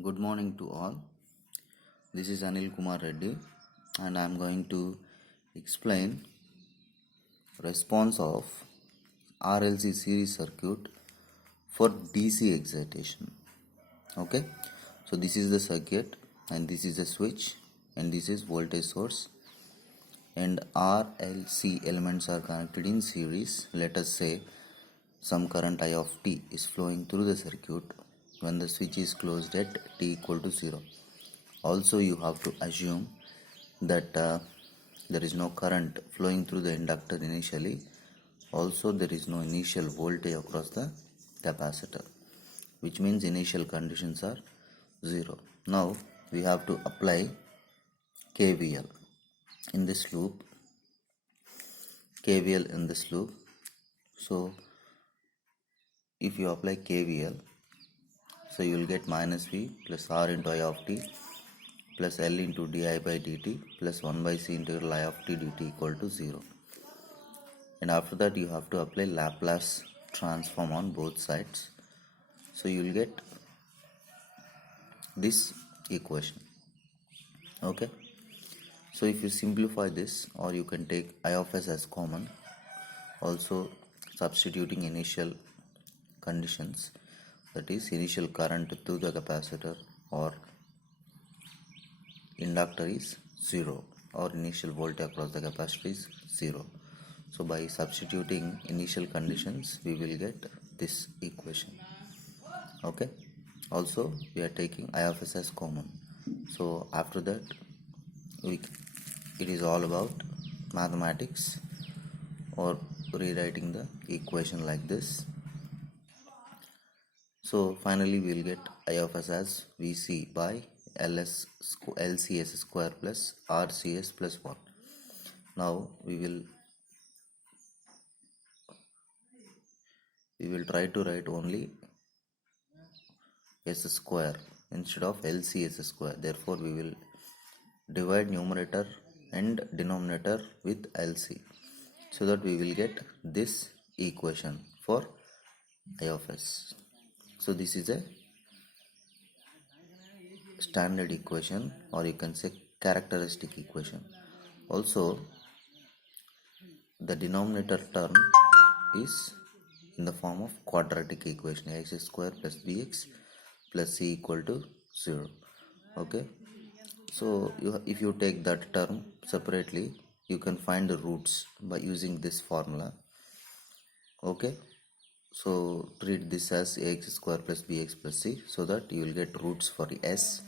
Good morning to all. This is Anil Kumar Reddy and I am going to explain response of RLC series circuit for DC excitation. Okay, so this is the circuit and this is the switch and this is voltage source and RLC elements are connected in series. Let us say some current I of t is flowing through the circuit when the switch is closed at t equal to 0. Also you have to assume that there is no current flowing through the inductor initially. Also there is no initial voltage across the capacitor, which means initial conditions are 0. Now we have to apply KVL in this loop. So if you apply KVL, so you will get minus V plus R into I of t plus L into di by dt plus 1 by C integral I of t dt equal to 0. And after that you have to apply Laplace transform on both sides. So you will get this equation. Okay. So if you simplify this, or you can take I of s as common, also substituting initial conditions, that is initial current through the capacitor or inductor is 0 or initial voltage across the capacitor is 0. So by substituting initial conditions we will get this equation. Okay. Also we are taking I of s as common. So after that it is all about mathematics or rewriting the equation like this. So finally we will get I of s as Vc by LCS square plus RCS plus 1. Now we will try to write only s square instead of LCS square. Therefore we will divide numerator and denominator with LC, so that we will get this equation for I of s. So this is a standard equation, or you can say characteristic equation. Also the denominator term is in the form of quadratic equation, x square plus bx plus c equal to 0. Okay. So if you take that term separately, you can find the roots by using this formula. Okay. So treat this as ax square plus bx plus c, so that you will get roots for s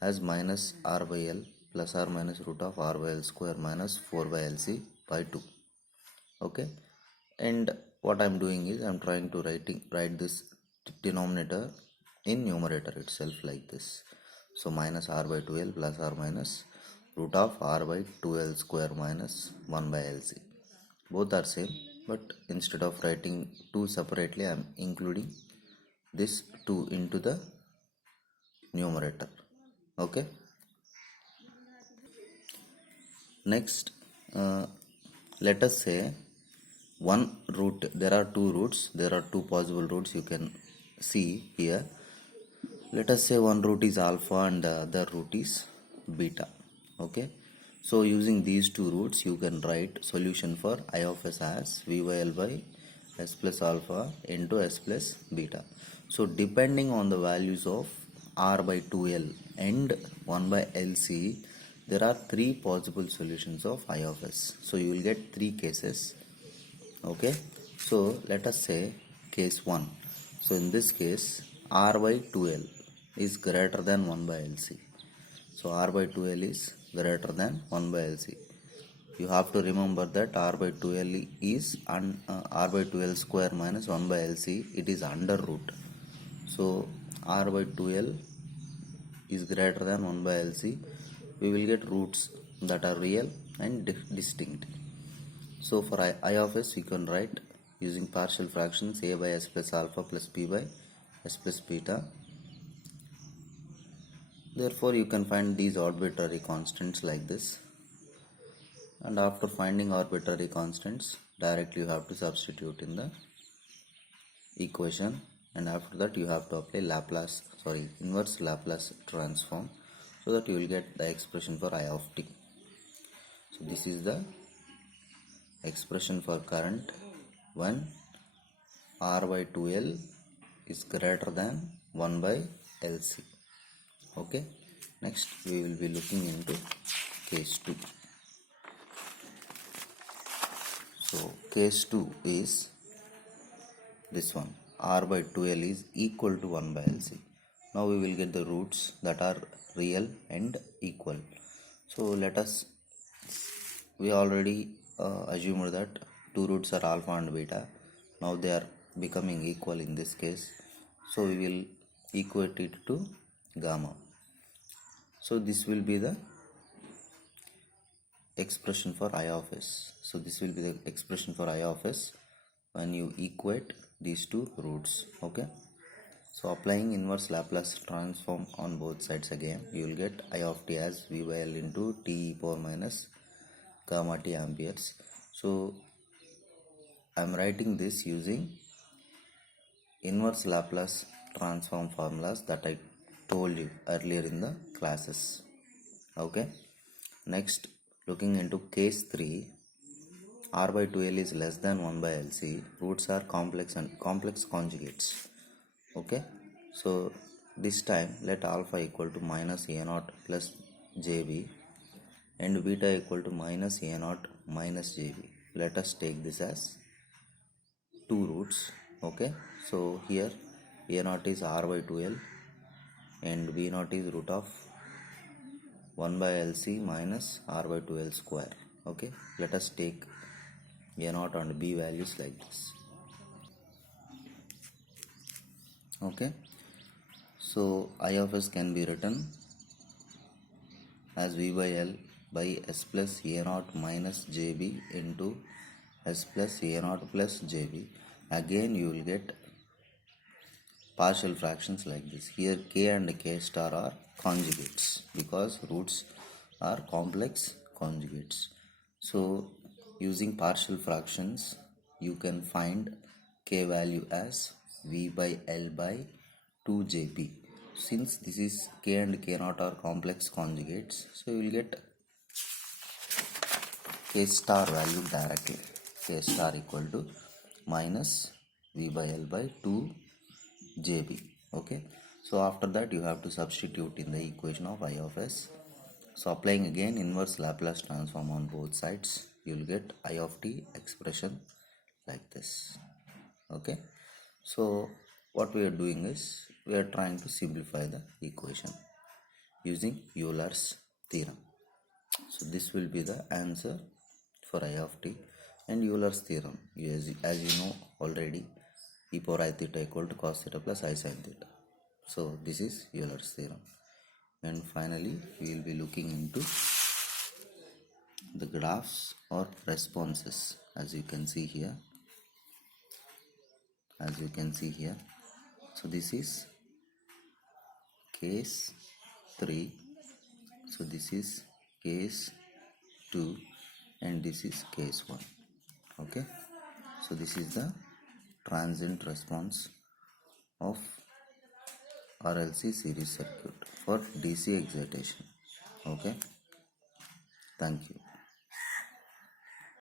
as minus r by l plus or minus root of r by l square minus 4 by lc by 2. Okay. And what I am doing is I am trying to write this denominator in numerator itself like this. So minus r by 2l plus or minus root of r by 2l square minus 1 by lc. Both are same, but instead of writing 2 separately, I am including this 2 into the numerator. Okay. Next, let us say one root. There are two roots. There are two possible roots you can see here. Let us say one root is alpha and the other root is beta. Okay. So using these two roots you can write solution for I of s as v by l by s plus alpha into s plus beta. So depending on the values of r by 2l and 1 by lc, there are three possible solutions of I of s. So you will get three cases. Okay. So let us say case 1. So in this case r by 2l is greater than 1 by lc. So r by 2l is greater than 1 by lc. You have to remember that r by 2l is r by 2l square minus 1 by lc. It is under root. So r by 2l is greater than 1 by lc. We will get roots that are real and distinct. So for I of s you can write using partial fractions a by s plus alpha plus b by s plus beta. Therefore you can find these arbitrary constants like this, and after finding arbitrary constants, directly you have to substitute in the equation and after that you have to apply inverse Laplace transform, so that you will get the expression for I of t. So this is the expression for current when R by 2L is greater than 1 by LC. Okay, next we will be looking into case 2. So case 2 is this one, R by 2L is equal to 1 by LC. Now we will get the roots that are real and equal. So we already assumed that two roots are alpha and beta. Now they are becoming equal in this case. So we will equate it to gamma. So this will be the expression for I of S. So this will be the expression for I of S when you equate these two roots. Okay. So applying inverse Laplace transform on both sides again, you will get I of t as v by L into t e power minus gamma t amperes. So I am writing this using inverse Laplace transform formulas that I told you earlier in the classes. Okay. Next, looking into case 3, R by 2L is less than 1 by LC. Roots are complex conjugates. Okay. So this time let alpha equal to minus A0 plus JB and beta equal to minus A0 minus JB. Let us take this as two roots. Okay. So here A0 is R by 2L and B0 is root of 1 by LC minus R by 2L square. Okay. Let us take A0 and B values like this. Okay. So I of S can be written as V by L by S plus A0 minus JB into S plus A0 plus JB. Again you will get partial fractions like this. Here K and K star are conjugates because roots are complex conjugates. So using partial fractions you can find K value as V by L by 2 JB. Since this is K and K naught are complex conjugates, so you will get K star value directly. K star equal to minus V by L by 2 JB. Okay. So after that you have to substitute in the equation of I of S. So applying again inverse Laplace transform on both sides, you will get I of t expression like this. Okay. So what we are doing is we are trying to simplify the equation using Euler's theorem. So this will be the answer for I of t and Euler's theorem. As you know already, e power I theta equal to cos theta plus I sin theta. So this is Euler's theorem. And finally we will be looking into the graphs or responses. As you can see here, so this is case 3, so this is case 2, and this is case 1. Okay. So this is the transient response of RLC series circuit for DC excitation. Okay. Thank you.